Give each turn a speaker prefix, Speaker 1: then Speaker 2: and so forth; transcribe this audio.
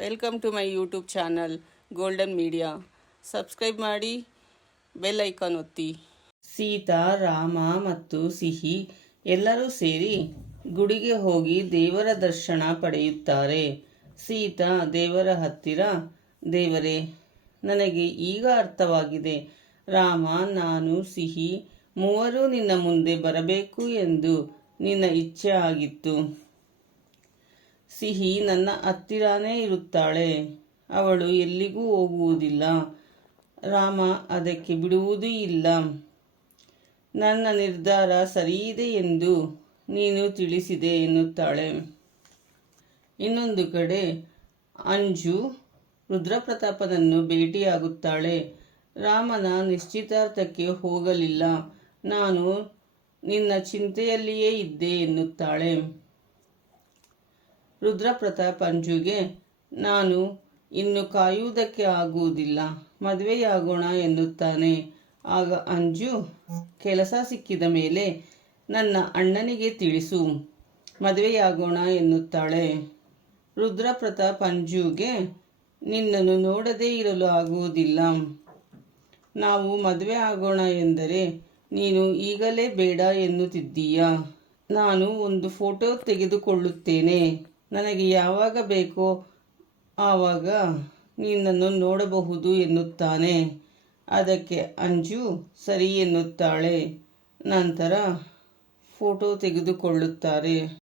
Speaker 1: Welcome to my YouTube channel golden media subscribe ಮಾಡಿ bell icon ಒತ್ತಿ. ಸೀತಾ, ರಾಮ ಮತ್ತು ಸಿಹಿ ಎಲ್ಲರೂ ಸೇರಿ ಗುಡಿಗೆ ಹೋಗಿ ದೇವರ ದರ್ಶನ ಪಡೆಯುತ್ತಾರೆ. ಸೀತಾ, ದೇವರ ಹತ್ತಿರ, ದೇವರೇ, ನನಗೆ ಈಗ ಅರ್ಥವಾಗಿದೆ. ರಾಮ, ನಾನು, ಸಿಹಿ ಮೂವರು ನಿನ್ನ ಮುಂದೆ ಬರಬೇಕು ಎಂದು ನಿನ್ನ ಇಚ್ಛೆ ಆಗಿತ್ತು. ಸಿಹಿ ನನ್ನ ಹತ್ತಿರಾನೇ ಇರುತ್ತಾಳೆ. ಅವಳು ಎಲ್ಲಿಗೂ ಹೋಗುವುದಿಲ್ಲ. ರಾಮ, ಅದಕ್ಕೆ ಬಿಡುವುದೂ ಇಲ್ಲ. ನನ್ನ ನಿರ್ಧಾರ ಸರಿಯಿದೆ ಎಂದು ನೀನು ತಿಳಿಸಿದೆ ಎನ್ನುತ್ತಾಳೆ. ಇನ್ನೊಂದು ಕಡೆ, ಅಂಜು ರುದ್ರಪ್ರತಾಪನನ್ನು ಭೇಟಿಯಾಗುತ್ತಾಳೆ. ರಾಮನ ನಿಶ್ಚಿತಾರ್ಥಕ್ಕೆ ಹೋಗಲಿಲ್ಲ. ನಾನು ನಿನ್ನ ಚಿಂತೆಯಲ್ಲಿಯೇ ಇದ್ದೆ ಎನ್ನುತ್ತಾಳೆ. ರುದ್ರಪ್ರತಾಪ್ ಅಂಜುಗೆ ನಾನು ಇನ್ನು ಕಾಯುವುದಕ್ಕೆ ಆಗುವುದಿಲ್ಲ, ಮದುವೆಯಾಗೋಣ ಎನ್ನುತ್ತಾನೆ. ಆಗ ಅಂಜು ಕೆಲಸ ಸಿಕ್ಕಿದ ಮೇಲೆ ನನ್ನ ಅಣ್ಣನಿಗೆ ತಿಳಿಸು, ಮದುವೆಯಾಗೋಣ ಎನ್ನುತ್ತಾಳೆ. ರುದ್ರಪ್ರತಾಪ್ ಅಂಜುಗೆ ನಿನ್ನನ್ನು ನೋಡದೇ ಇರಲು ಆಗುವುದಿಲ್ಲ. ನಾವು ಮದುವೆ ಆಗೋಣ ಎಂದರೆ ನೀನು ಈಗಲೇ ಬೇಡ ಎನ್ನುತ್ತಿದ್ದೀಯಾ? ನಾನು ಒಂದು ಫೋಟೋ ತೆಗೆದುಕೊಳ್ಳುತ್ತೇನೆ. ನನಗೆ ಯಾವಾಗ ಬೇಕೋ ಆವಾಗ ನಿನ್ನನ್ನು ನೋಡಬಹುದು ಎನ್ನುತ್ತಾನೆ. ಅದಕ್ಕೆ ಅಂಜು ಸರಿ ಎನ್ನುತ್ತಾಳೆ. ನಂತರ ಫೋಟೋ ತೆಗೆದುಕೊಳ್ಳುತ್ತಾರೆ.